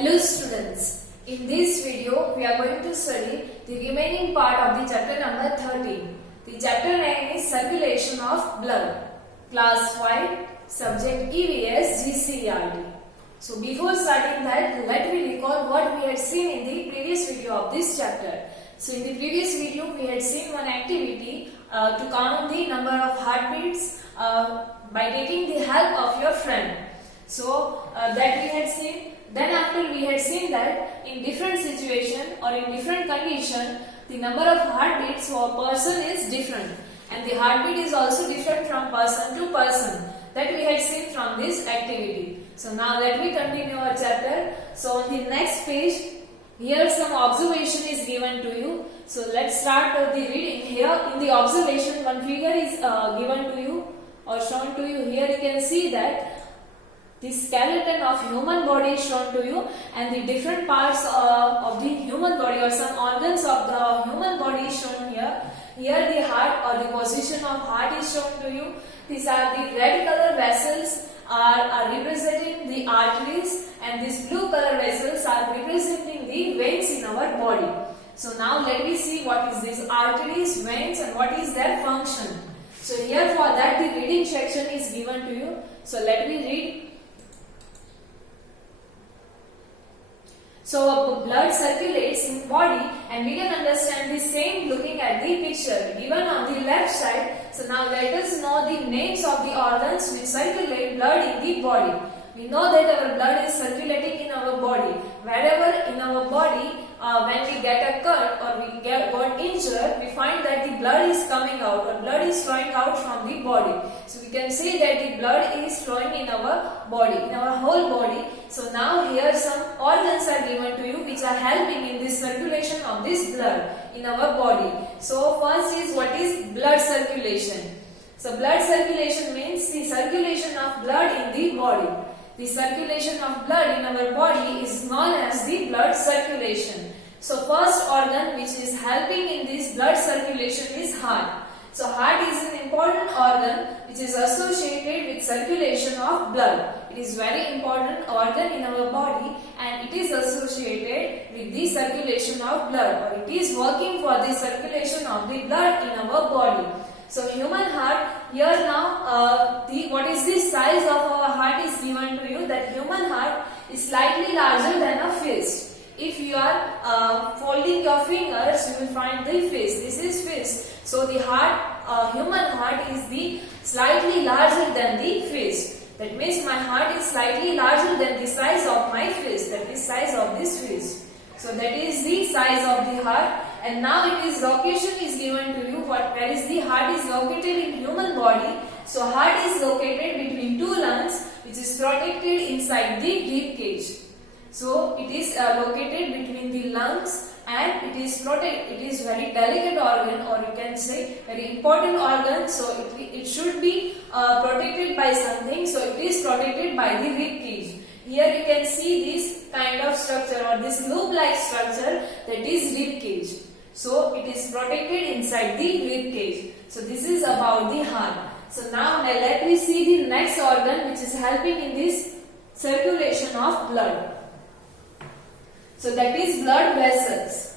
Hello students, in this video we are going to study the remaining part of the chapter number 13. The chapter name is Circulation of Blood, Class 5, Subject EVS GCERT. So before starting that, let me recall what we had seen in the previous video of this chapter. So in the previous video we had seen one activity to count the number of heartbeats by taking the help of your friend. So that we had seen. Then after we had seen that in different situation or in different condition, the number of heartbeats for a person is different, and the heartbeat is also different from person to person. That we had seen from this activity. So now let me continue our chapter. So on the next page, here some observation is given to you. So let's start the reading. Here in the observation, one figure is given to you or shown to you. Here you can see that the skeleton of human body is shown to you, and the different parts of the human body or some organs of the human body is shown here. Here the heart or the position of heart is shown to you. These are the red color vessels are representing the arteries, and these blue color vessels are representing the veins in our body. So now let me see what is these arteries, veins, and what is their function. So here for that the reading section is given to you. So let me read. So blood circulates in body, and we can understand the same looking at the picture given on the left side. So now let us know the names of the organs which circulate blood in the body. We know that our blood is circulating in our body. Wherever in our body, when we get a cut or we got injured, we find that the blood is coming out or blood is flowing out from the body. So we can say that the blood is flowing in our body, in our whole body. So now here some organs are given to you which are helping in this circulation of this blood in our body. So first is what is blood circulation. So blood circulation means the circulation of blood in the body. The circulation of blood in our body is known as the blood circulation. So first organ which is helping in this blood circulation is heart. So heart is an important organ which is associated with circulation of blood. It is very important organ in our body, and it is associated with the circulation of blood, or it is working for the circulation of the blood in our body. So human heart, here now what is the size of our heart is given to you, that human heart is slightly larger than a fist. If you are folding your fingers, you will find the fist. This is fist. So the heart, human heart is the slightly larger than the fist. That means my heart is slightly larger than the size of my fist. That is size of this fist. So that is the size of the heart. And now it is location is given to you. Where is the heart is located in human body. So heart is located between two lungs, which is protected inside the rib cage. So it is located between the lungs, and it is protected. It is very delicate organ, or you can say very important organ. So it should be protected by something. So it is protected by the rib cage. Here you can see this kind of structure or this loop-like structure, that is rib cage. So it is protected inside the rib cage. So this is about the heart. So now let me see the next organ which is helping in this circulation of blood. So that is blood vessels.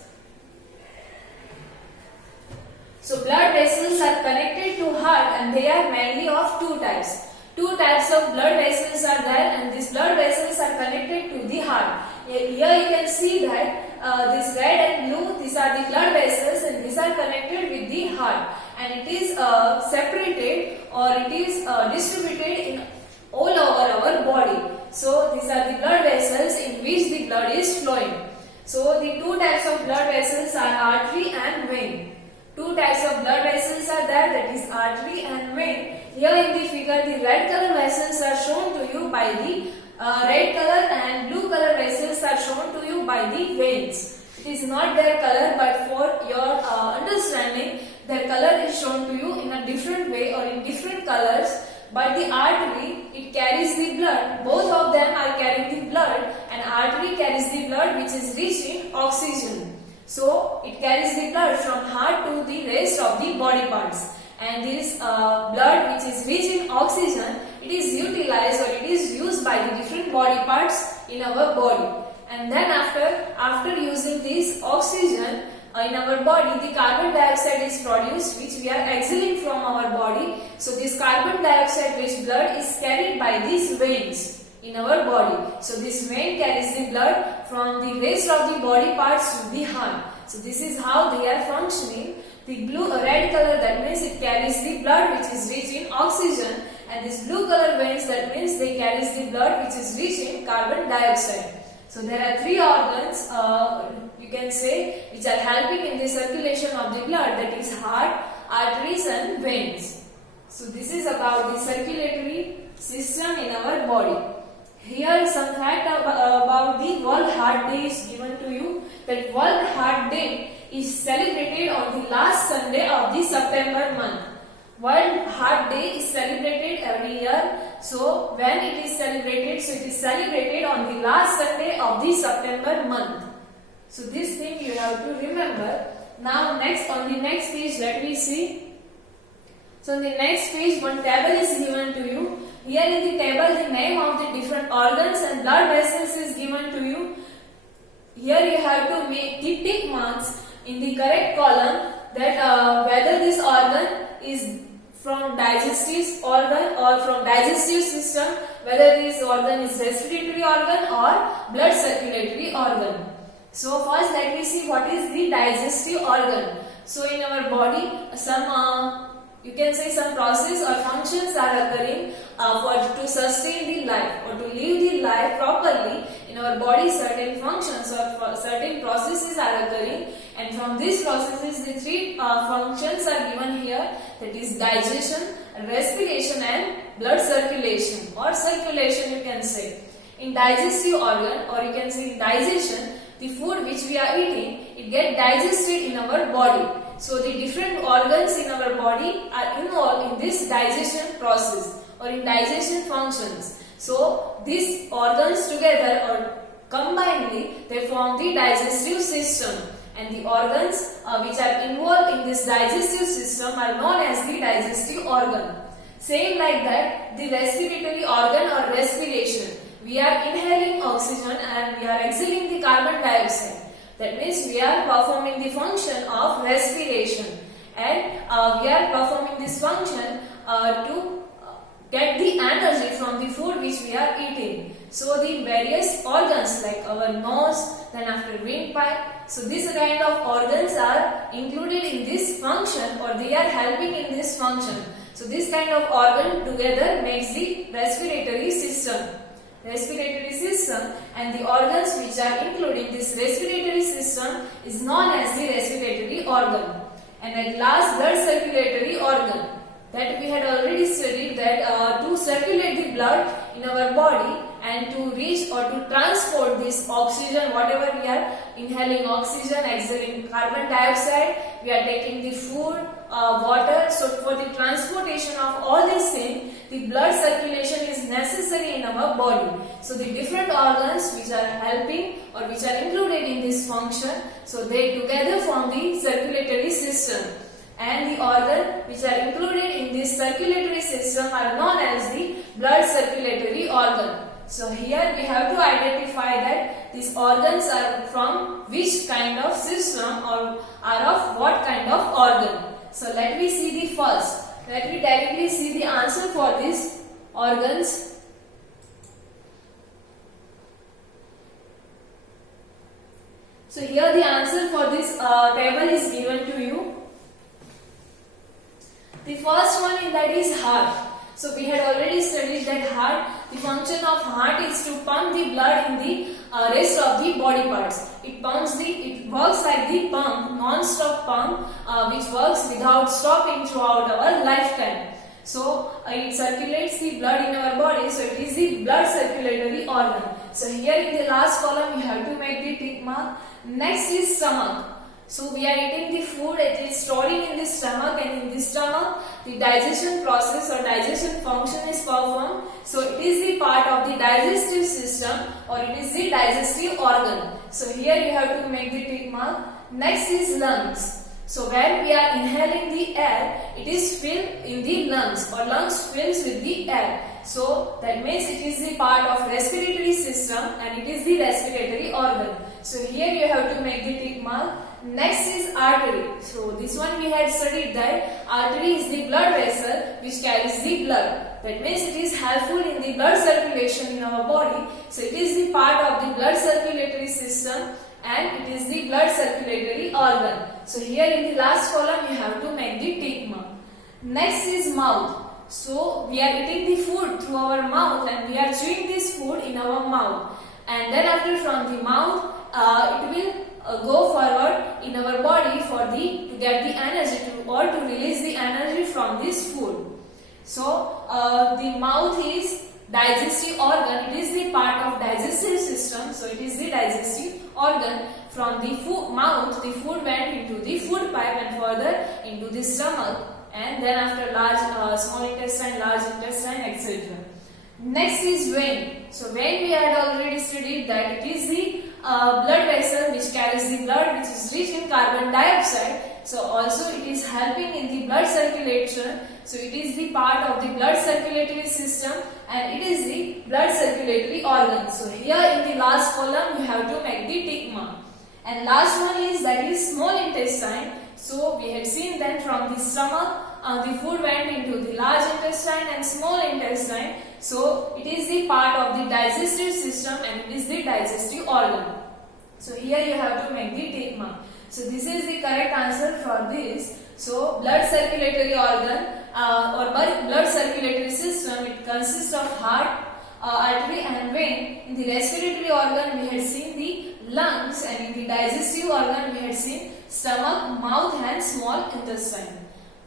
So blood vessels are connected to heart, and they are mainly of two types. Two types of blood vessels are there, and these blood vessels are connected to the heart. Here you can see that this red and blue, these are the blood vessels, and these are connected with the heart. And it is separated, or it is distributed in all over our body. So these are the blood vessels in which the blood is flowing. So the two types of blood vessels are artery and vein. Two types of blood vessels are there, that is artery and vein. Here in the figure, the red color vessels are shown to you by the red color, and blue color vessels are shown to you by the veins. It is not their color, but for your understanding, their color is shown to you in a different way or in different colors. But the artery, it carries the blood. Both of them are carrying the blood, and artery carries the blood which is rich in oxygen. So it carries the blood from heart to the rest of the body parts. And this blood which is rich in oxygen, it is utilized or it is used by the different body parts in our body. and then after using this oxygen in our body, the carbon dioxide is produced, which we are exhaling from our body. So this carbon dioxide rich blood is carried by these veins in our body. So this vein carries the blood from the rest of the body parts to the heart. So this is how they are functioning. The red color, that means it carries the blood which is rich in oxygen, and this blue color veins, that means they carries the blood which is rich in carbon dioxide. So there are three organs, you can say, which are helping in the circulation of the blood, that is heart, arteries and veins. So this is about the circulatory system in our body. Here some fact about the World Heart Day is given to you. That World Heart Day is celebrated on the last Sunday of the September month. World Heart Day is celebrated every year. So when it is celebrated, so it is celebrated on the last Sunday of the September month. So this thing you have to remember. Now next, on the next page, let me see. So on the next page, one table is given to you. Here in the table, the name of the different organs and blood vessels is given to you. Here you have to make the tick marks in the correct column, that whether this organ is from digestive organ or from digestive system, whether this organ is respiratory organ or blood circulatory organ. So first let me see what is the digestive organ. So in our body, some you can say some process or functions are occurring to sustain the life or to live the life properly. In our body, certain functions or certain processes are occurring, and from these processes the three functions are given here, that is digestion, respiration and blood circulation or circulation, you can say. In digestive organ, or you can say in digestion, the food which we are eating, it gets digested in our body. So the different organs in our body are involved in this digestion process or in digestion functions. So these organs together or combinedly, they form the digestive system, and the organs which are involved in this digestive system are known as the digestive organ. Same like that, the respiratory organ or respiration. We are inhaling oxygen and we are exhaling the carbon dioxide. That means we are performing the function of respiration, and we are performing this function to get the energy from the food which we are eating. So the various organs like our nose, then after windpipe, so these kind of organs are included in this function, or they are helping in this function. So this kind of organ together makes the respiratory system. Respiratory system, and the organs which are including this respiratory system is known as the respiratory organ. And at last, blood circulatory organ, that we had already studied, that to circulate the blood in our body and to reach or to transport this oxygen, whatever we are inhaling oxygen, exhaling carbon dioxide, we are taking the food, water. So for the transportation of all these things, the blood circulation is necessary in our body. So the different organs which are helping or which are included in this function, so they together form the circulatory system. And the organ which are included in this circulatory system are known as the blood circulatory organ. So here we have to identify that these organs are from which kind of system or are of what kind of organ. So let me see the first. Let me directly see the answer for these organs. So here the answer for this table is given to you. The first one in that is heart. So we had already studied that heart, the function of heart is to pump the blood in the rest of the body parts. It works like the pump, non-stop pump, which works without stopping throughout our lifetime. So it circulates the blood in our body, so it is the blood circulatory organ. So here in the last column you have to make the tick mark. Next is stomach. So we are eating the food, it is storing in the stomach, and in the stomach the digestion process or digestion function is performed. So it is the part of the digestive system or it is the digestive organ. So here you have to make the tick mark. Next is lungs. So when we are inhaling the air, it is filled in the lungs or lungs fills with the air. So that means it is the part of respiratory system and it is the respiratory organ. So here you have to make the tick mark. Next is artery. So this one we had studied that artery is the blood vessel which carries the blood. That means it is helpful in the blood circulation in our body. So it is the part of the blood circulatory system and it is the blood circulatory organ. So here in the last column you have to make the tick mark. Next is mouth. So we are eating the food through our mouth and we are chewing this food in our mouth. And then after from the mouth it will go forward in our body to get the energy or to release the energy from this food. So the mouth is digestive organ. It is the part of digestive system. So it is the digestive organ. From the mouth, the food went into the food pipe and further into the stomach, and then after small intestine, large intestine, etc. Next is vein. So vein we had already studied that it is the blood vessel which carries the blood which is rich in carbon dioxide. So also it is helping in the blood circulation. So it is the part of the blood circulatory system and it is the blood circulatory organ. So here in the last column you have to make the tick mark. And last one is that is small intestine. So we had seen that from the stomach the food went into the large intestine and small intestine. So it is the part of the digestive system and it is the digestive organ. So here you have to make the tick mark. So this is the correct answer for this. So blood circulatory organ or blood circulatory system, it consists of heart, artery and vein. In the respiratory organ we had seen the lungs, and in the digestive organ we had seen stomach, mouth and small intestine.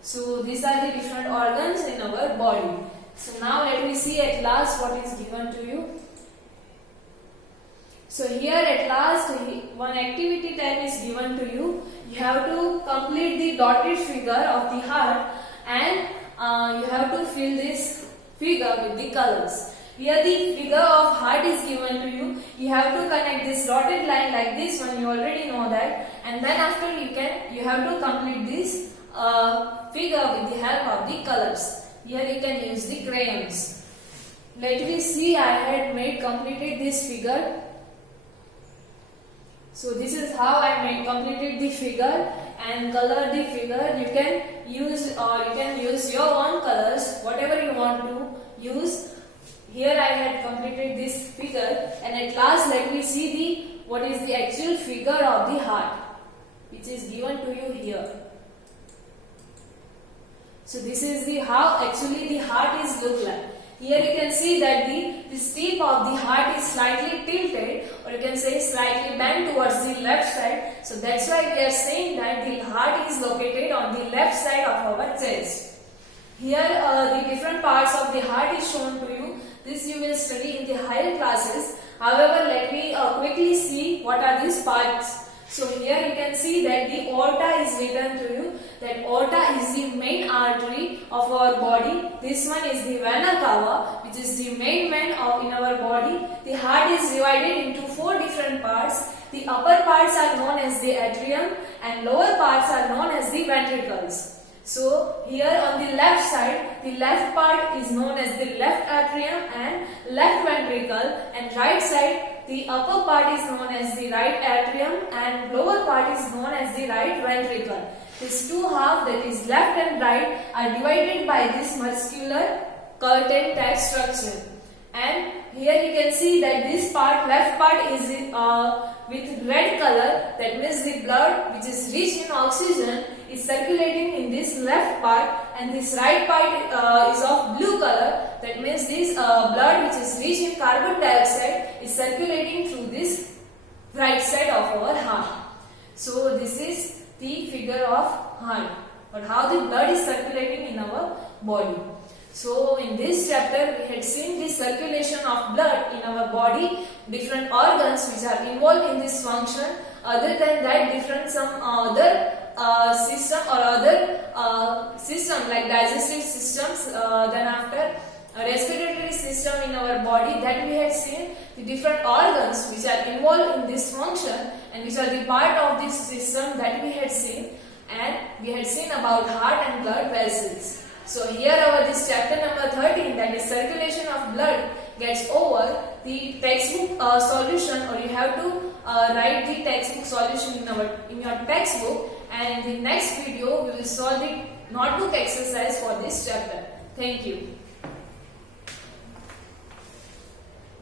So these are the different organs in our body. So now let me see at last what is given to you. So here at last one activity time is given to you. You have to complete the dotted figure of the heart and you have to fill this figure with the colors. Here the figure of heart is given to you. You have to connect this dotted line like this one. You already know that. And then after you have to complete this figure with the help of the colors. Here you can use the crayons. Let me see, I had completed this figure. So this is how I completed the figure and colored the figure. You can use your own colors, whatever you want to use. Here I had completed this figure, and at last let me see what is the actual figure of the heart, which is given to you here. So this is how actually the heart is look like. Here you can see that this tip of the heart is slightly tilted, or you can say slightly bent towards the left side. So that's why we are saying that the heart is located on the left side of our chest. Here the different parts of the heart is shown to you. This you will study in the higher classes. However, let me quickly see what are these parts. So here you can see that the aorta is written to you. That aorta is the main artery of our body. This one is the vena cava, which is the main vein in our body. The heart is divided into 4 different parts. The upper parts are known as the atrium and lower parts are known as the ventricles. So here on the left side, the left part is known as the left atrium and left ventricle, and right side, the upper part is known as the right atrium and lower part is known as the right ventricle. These two halves, that is left and right, are divided by this muscular curtain type structure. And here you can see that this part, left part is with red color. That means the blood which is rich in oxygen is circulating in this left part, and this right part is of blue color. That means this blood which is rich in carbon dioxide is circulating through this right side of our heart. So this is the figure of heart, or how the blood is circulating in our body. So in this chapter we had seen the circulation of blood in our body, different organs which are involved in this function. Other than that, different some other system or other system like digestive systems, then after respiratory system in our body, that we had seen the different organs which are involved in this function and which are the part of this system that we had seen, and we had seen about heart and blood vessels. So here this chapter number 13, that is circulation of blood gets over, the textbook solution, or you have to write the textbook solution in your textbook, and in the next video we will solve the notebook exercise for this chapter. Thank you.